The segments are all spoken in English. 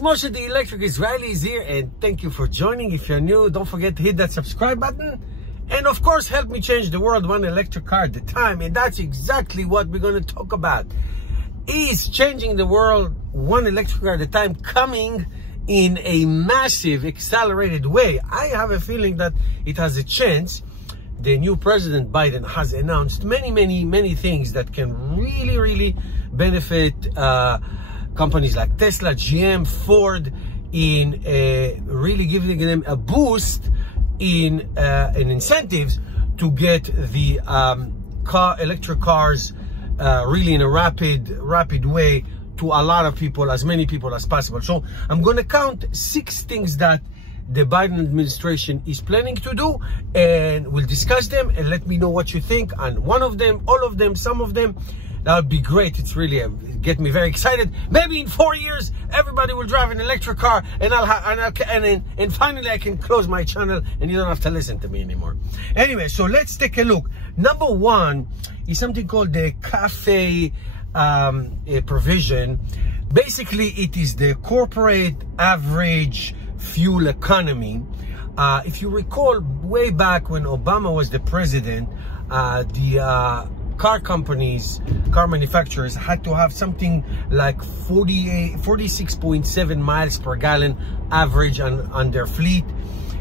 Moshe, the Electric Israeli, is here, and thank you for joining. If you're new, don't forget to hit that subscribe button. And of course, help me change the world one electric car at a time. And that's exactly what we're going to talk about. Is changing the world one electric car at a time coming in a massive, accelerated way? I have a feeling that it has a chance. The new President Biden has announced many things that can really benefit companies like Tesla, GM, Ford, in really giving them a boost in incentives to get the electric cars really in a rapid way to a lot of people, as many people as possible. So I'm going to count 6 things that the Biden administration is planning to do, and we'll discuss them and let me know what you think on one of them, all of them, some of them. That would be great. It's really get me very excited. Maybe in 4 years, everybody will drive an electric car, and and finally I can close my channel, and you don't have to listen to me anymore. Anyway, so let's take a look. Number 1 is something called the CAFE provision. Basically, it is the corporate average fuel economy. If you recall, way back when Obama was the president, the car companies, car manufacturers had to have something like 46.7 miles per gallon average on their fleet.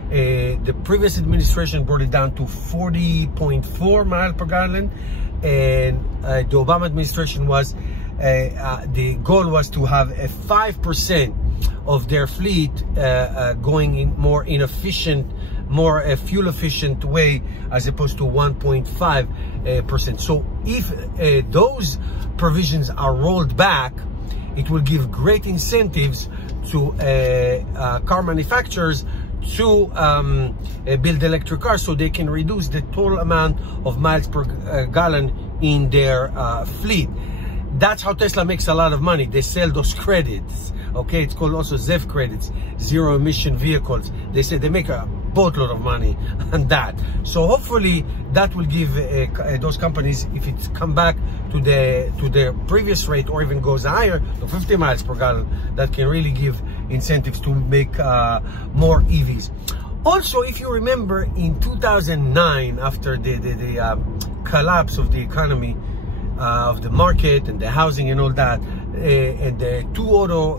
The previous administration brought it down to 40.4 miles per gallon, and the Obama administration was the goal was to have a 5% of their fleet going in more inefficient, more fuel efficient way, as opposed to 1.5%. So if those provisions are rolled back, it will give great incentives to car manufacturers to build electric cars, so they can reduce the total amount of miles per gallon in their fleet. That's how Tesla makes a lot of money. They sell those credits. Okay, it's called also ZEV credits, zero emission vehicles. They say they make a boatload of money on that. So hopefully that will give those companies, if it's come back to their previous rate or even goes higher to 50 miles per gallon, that can really give incentives to make more EVs. Also, if you remember, in 2009, after the collapse of the economy, of the market and the housing and all that, and the two auto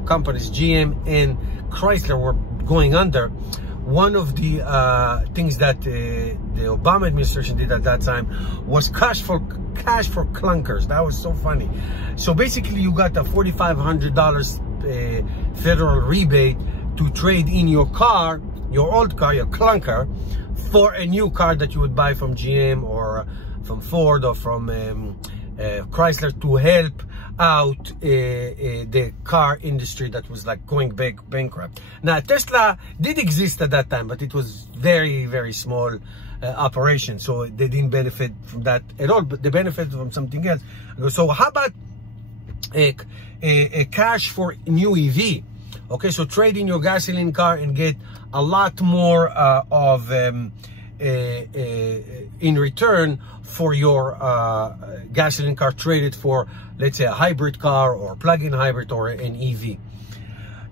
companies, GM and Chrysler, were going under. One of the things that the Obama administration did at that time was cash for clunkers. That was so funny. So basically, you got a $4,500 federal rebate to trade in your car, your old car, your clunker, for a new car that you would buy from GM or from Ford or from Chrysler, to help out the car industry that was like going bankrupt. Now, Tesla did exist at that time, but it was very small operation, so they didn't benefit from that at all, but they benefited from something else. So how about a cash for new EV? Okay, so trade in your gasoline car and get a lot more in return for your gasoline car, traded for, let's say, a hybrid car or plug-in hybrid or an EV.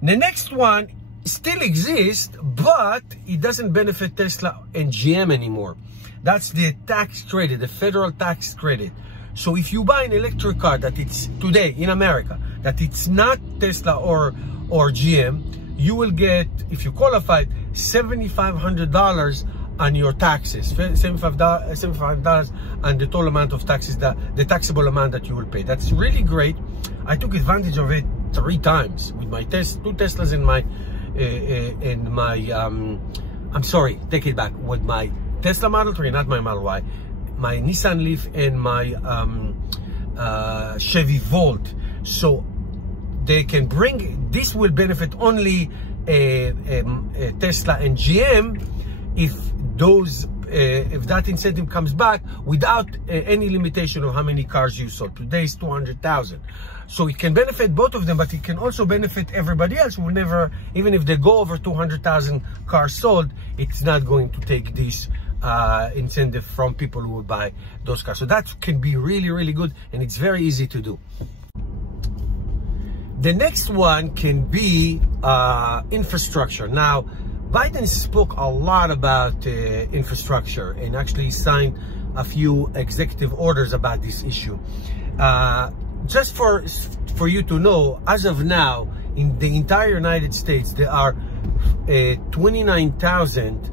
The next one still exists, but it doesn't benefit Tesla and GM anymore. That's the tax credit, the federal tax credit. So if you buy an electric car that it's today in America, that it's not Tesla or GM, you will get, if you qualified, $7,500 on your taxes, $75 on the total amount of taxes, the taxable amount that you will pay. That's really great. I took advantage of it 3 times with my 2 Teslas and I'm sorry, take it back, with my Tesla Model 3, not my Model Y, my Nissan Leaf and my Chevy Volt. So they can bring, this will benefit only Tesla and GM if that incentive comes back without any limitation of how many cars you sold. Today is 200,000. So it can benefit both of them, but it can also benefit everybody else who never, even if they go over 200,000 cars sold, it's not going to take this incentive from people who will buy those cars. So that can be really good, and it's very easy to do. The next one can be infrastructure. Now, Biden spoke a lot about infrastructure and actually signed a few executive orders about this issue. Just for you to know, as of now, in the entire United States, there are 29,000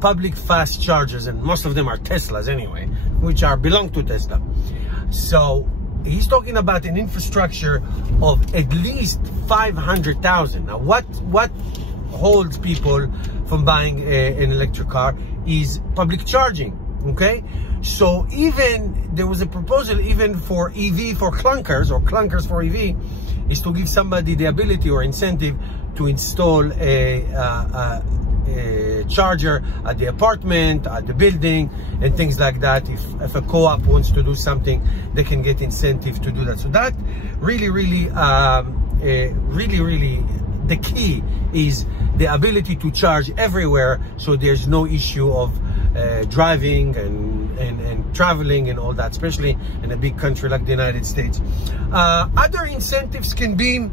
public fast chargers, and most of them are Teslas anyway, which belong to Tesla. So he's talking about an infrastructure of at least 500,000. Now, what holds people from buying an electric car is public charging. Okay, so even there was a proposal even for EV for clunkers, or clunkers for EV, is to give somebody the ability or incentive to install a charger at the apartment, at the building, and things like that. If a co-op wants to do something, they can get incentive to do that. So that really the key is the ability to charge everywhere, so there's no issue of driving and traveling and all that, especially in a big country like the United States. Other incentives can be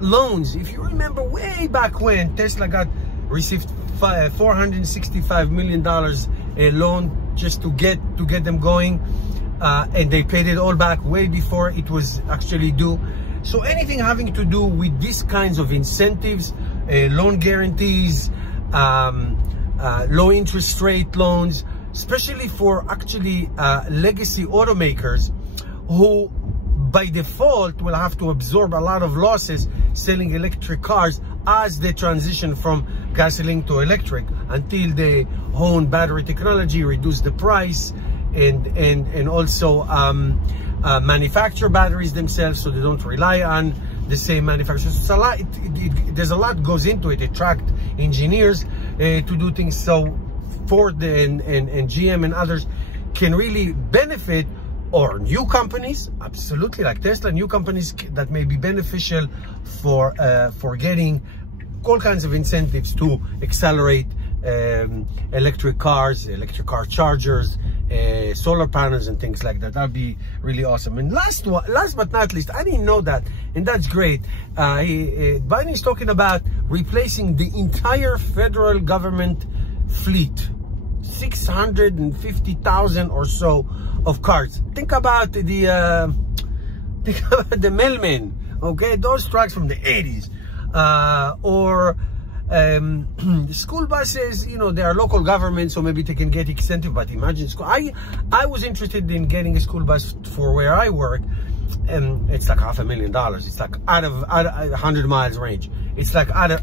loans. If you remember way back when Tesla received $465 million a loan just to get them going, and they paid it all back way before it was actually due. So anything having to do with these kinds of incentives, loan guarantees, low interest rate loans, especially for actually legacy automakers who by default will have to absorb a lot of losses selling electric cars as they transition from gasoline to electric, until they hone battery technology, reduce the price, and also manufacture batteries themselves, so they don't rely on the same manufacturers. It's a lot. There's a lot goes into it. Attract engineers to do things. So Ford and GM and others can really benefit, or new companies, absolutely, like Tesla, new companies that may be beneficial for getting all kinds of incentives to accelerate electric cars, electric car chargers, solar panels and things like that. That'd be really awesome. And last but not least, I didn't know that, and that's great. Biden is talking about replacing the entire federal government fleet, 650,000 or so of cars. Think about the mailmen, okay, those trucks from the 80s, or school buses. You know, they are local government, so maybe they can get incentive. But imagine school. I was interested in getting a school bus for where I work, and it's like $500,000. It's like out of 100 miles range. It's like out of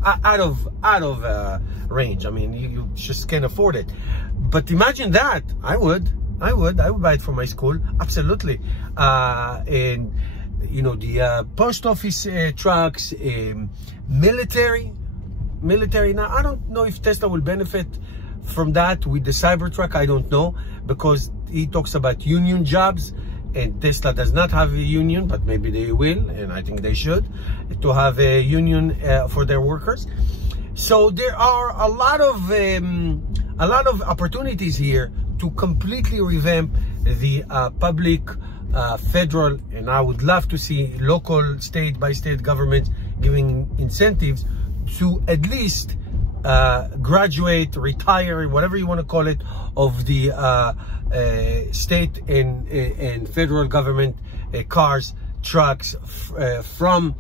range. I mean, you just can't afford it. But imagine that. I would buy it for my school, absolutely. And you know, the post office trucks, military. Now, I don't know if Tesla will benefit from that with the Cybertruck. I don't know, because he talks about union jobs, and Tesla does not have a union, but maybe they will, and I think they should, to have a union for their workers. So there are a lot of opportunities here to completely revamp the public, federal, and I would love to see local, state by state governments giving incentives to at least graduate, retire, whatever you want to call it, of the state and federal government cars, trucks from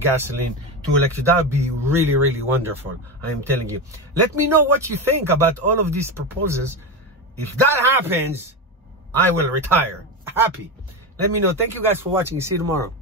gasoline to electric. That would be really wonderful. I am telling you. Let me know what you think about all of these proposals. If that happens, I will retire happy. Let me know. Thank you guys for watching. See you tomorrow.